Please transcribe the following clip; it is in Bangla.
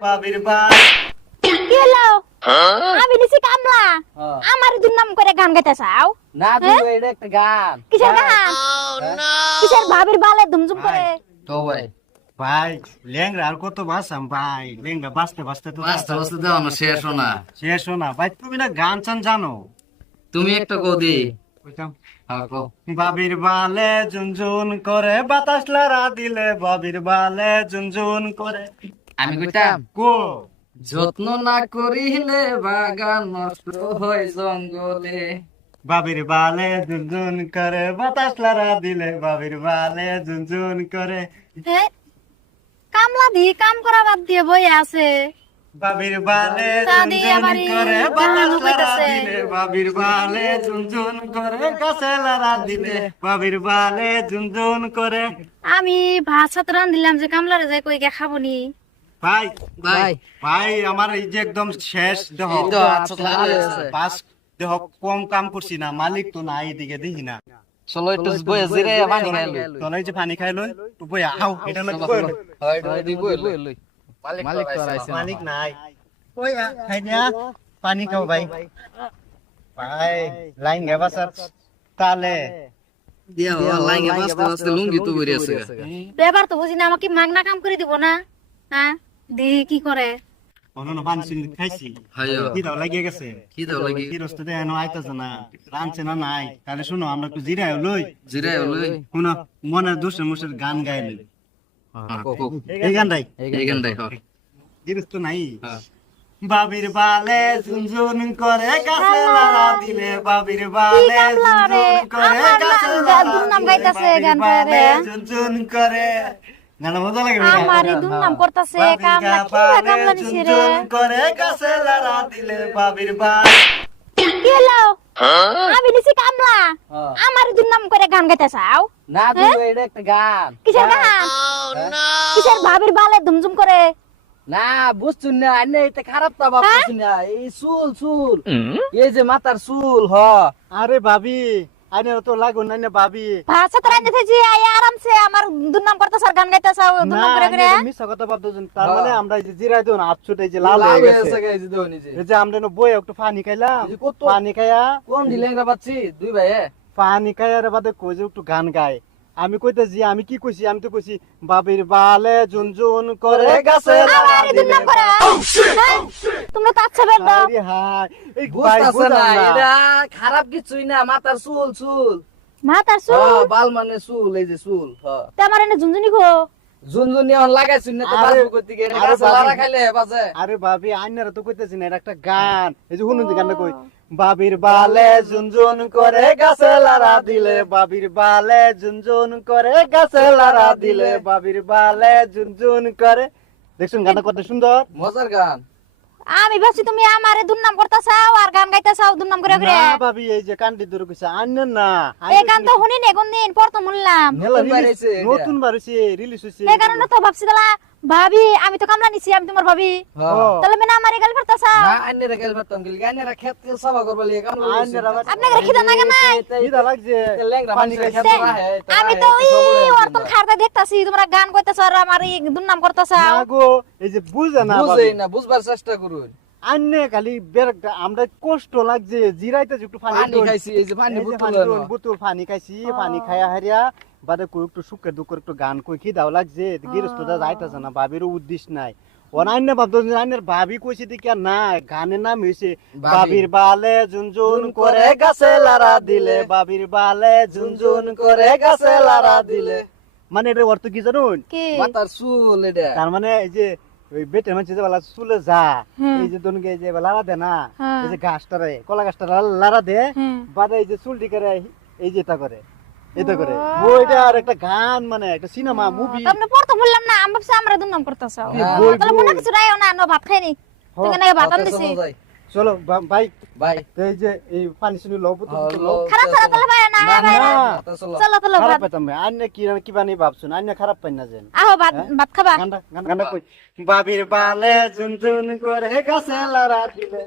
বাবির বাল কি হলো? আমি নিছি কামলা। আমার দুর্নাম করে গান গাইতে চাও? না তুই এটা একটা গান। কিসের গান? কিসের ভাবির বালে ধুমঝুম করে? তো ভাই ভাই লেংরা আর কত বাসাম ভাই লেংরা বাঁচতে বাঁচতে তো বাস্তা বাস্তা দাও না শেষ না। শেষ না ভাই তুমি না গান চান জানো তুমি একটা কদি কইতাম হ্যাঁ কও। বাবির বালে ঝুনঝুন করে বাতাস লড়া দিলে বাবির বালে ঝুনঝুন করে আমি কইতাম কো যত্ন না করিলে বাগান নষ্ট হয় জঙ্গলে। বাবির বালে ঝুনঝুন করে বাতাস লড়া দিলে বাবির বালে ঝুনঝুন করে হে, কামলা দি কাম করা বাদ দিয়ে বই আছে। বাবির বালে সাদি ঝুনঝুন আবারই করে গান বাতাস লড়া কইতাছে। দিলে বাবির বালে ঝুনঝুন করে গাছে লড়া দিলে বাবির বালে ঝুনঝুন করে আমি ভাত সাত রান দিলাম যে কামলারে যাই কই গে খাবনি। ভাই ভাই ভাই আমার এই যে একদম শেষ দেহ এই তো আচ্ছা লাগে আছে। পাঁচ দেহ কম কাম করছি না মালিক তো নাই এদিকে দেখি না চলো একটু বয়ে জিরে পানি খাইলো। তোলাই যে পানি খাই লই তো বই আও এটা না বই লই। হয় দি বই লই। মালিক তো আইছে মালিক নাই ওই খাই না পানি খাও ভাই ভাই লাইন গে বাসার তালে দিয়া লাইনে বাস্তা বাস্তা লুঙ্গি তো বইরে আছে। ব্যাপার তো বুঝি না, আমাকে মাগনা কাম করে দিব না? হ্যাঁ দি কি করে? অনন পানি শুনি খাইছি হাইও কি দাও লাগিয়ে গেছে কি দাও লাগি কি রস্তে দেন আইতাছে না রানছে না নাই তাহলে শুনো আমরা একটু জিরাই লই জিরে লই। শুনো মনের দুসে মুসের গান গাইলে কও এই গানটাই এই গানটাই হ। জিনিস তো নাই হ্যাঁ। বাবির বালে ঝুনঝুন করে গাছে লড়া দিলে বাবির বালে কামলা রে, ঝুনঝুন করে আমার গাছে নাম লড়া দুর্নাম দিলে গাইতাছে বাবির গান বালে করে। ঝুনঝুন করে গান মজা লাগে আমারে দুর্নাম করতেছে কামলা, কি বা কামলা নিছে রে? ঝুনঝুন করে গাছে লড়া দিলে বাবির বাল কি হলো? আমি নিছি কামলা। আমার দুর্নাম করে গান গাইতে চাও? না তুই এটা একটা গান। কিসের গান? কিসের ভাবির বালে ধুমঝুম করে? না বুঝছুন না আইনে এটা খারাপ তা ভাবছুন না। এই চুল চুল এই যে মাথার চুল হ। আরে ভাবি আইনে তো লাগুন না ভাবি ভাত সাত রান দিতেছি আই আরামসে আমার দুর্নাম করতেছ আর গান গাইতে চাও না দুর্নাম করে করে? মিছা কথা বাদ দিন তার মানে আমরা এই যে জিরাই দেন আটছুট এই যে লাল লাল হয়ে হয়ে গেছে গেছে গাইছে দেও নিজে। এই যে আমরা বই একটু পানি খাইলাম এই যে কত- পানি খাইয়া কোন ঢিলেংরা পাচ্ছি দুই ভাই পানি খাইয়ার বাদে কই যে একটু গান গায় আমি কইতেছি আমি কি কইছি আমি তো কইছি বাবির বালে ঝুনঝুন করে গাছে লড়া আমার দিলে দুর্নাম করে? হ্যাঁ? তোমরা তো আচ্ছা বের দাও। আরে হাই এই ভাই বুঝতাছ বুঝাম না না। এটা খারাপ কিছুই না মাথার চুল চুল মাথার চুল বাল মানে চুল এই যে চুল তে আমার এনে ঝুনঝুনি খো। ঝুনঝুনি অন লাগাইছুন না তো আরে- বাজবো কই দিকে আরে গাছ লারা খাইলে বাজে। আরে ভাবি আইনারা তো কইতেছি না এটা একটা গান এই যে শুনুন গানটা কই বাবির বালে ঝুনঝুন করে গাছে লড়া দিলে বাবির বালে ঝুনঝুন করে গাছে লড়া দিলে বাবির বালে ঝুনঝুন করে দেখছুন গানটা কত সুন্দর মজার গান। আমি ভাবছি তুমি আমারে দুর্নাম করতে চাও আর গান গাইতে চাও দুর্নাম করে করে। না ভাবি এই যে কান্দি দূর কইছে আইন না এই গান তো শুনি নে কোনদিন প্রথম শুনলাম। মেলা নতুন বাইরেছে এটা। নতুন বাড়িছে রিলিজ হইছে এই কারণে তো ভাবছি তালা ভাবি আমি তো কামলা নিছি আমি তোমার ভাবি। তাহলে মেনা আমারে গাল করতে চাও? না আইনেরা গেল বাতাম গেল আইনেরা খেত কে সভা করব লিয়ে কাম আইনারা আপনাকে রেখে দাও না কেন? কিদা লাগছে লেংরা পানি পানি খাইছে। খেত রাহে আমি তো এই অর্তন খারদা দেখতাছি তোমরা গান কইতাছ আর আমার এই দুর্নাম করতে চাও। না গো এই যে বুঝে না বুঝেই ভাবি না বুঝবার চেষ্টা করুন। আন্নে খালি আমরা কষ্ট লাগছে জিরাইতে একটু পানি পানি খাইছি এই যে পানি এই যে বুতুল পানি টন, বোতল পানি খাইছি পানি খাইয়া হারিয়া বাদে কই একটু সুখে দুঃখের একটু গান কই কি দাও লাগছে গিরস্তটা যাইতাছে না ভাবিরও উদ্দেশ্য নাই অনান্য ভাবতো আইনের ভাবি কইছে দি কি না গানের নাম হইছে ভাবি। বাবির বালে ঝুনঝুন করে গাছে লড়া দিলে বাবির বালে ঝুনঝুন করে গাছে লড়া দিলে মানে এর অর্থ কি জানুন কি? মাথার চুল এটা তার মানে এই যে ওই বেটের মানুষ যে বেলা চুলে যা হুম। এই যে দনকে এই যে লারা দে না হ্যাঁ। এই যে গাছটারে কলা গাছটা লারা দে হুম। বাদে এই যে চুলটি করে এই যে এটা করে এটা করে ও। ওইটা আর একটা গান মানে একটা সিনেমা মুভি তোমরা প্রথম বললাম না আমি ভাবছি আমরা দুর্নাম করতে চাও। হ্যাঁ, বই, তাহলে মনে বই। কিছু রাইও না নো ভাত খাইনি। তুমি নাকি ভাত আনতেছি। চলো ভাই ভাই তো এই যে এই পানি শুনি লব তো খারাপ ছাড়া তাহলে ভাই না ভাই না। চলো চলো খারাপ ভাত পাইতাম আন্য কি বানি ভাবছুন আন্য খারাপ পাই না যেন আহো ভাত ভাত খাবা। গানটা কই বাবির বালে ঝুনঝুন করে গাছে লড়া দিলে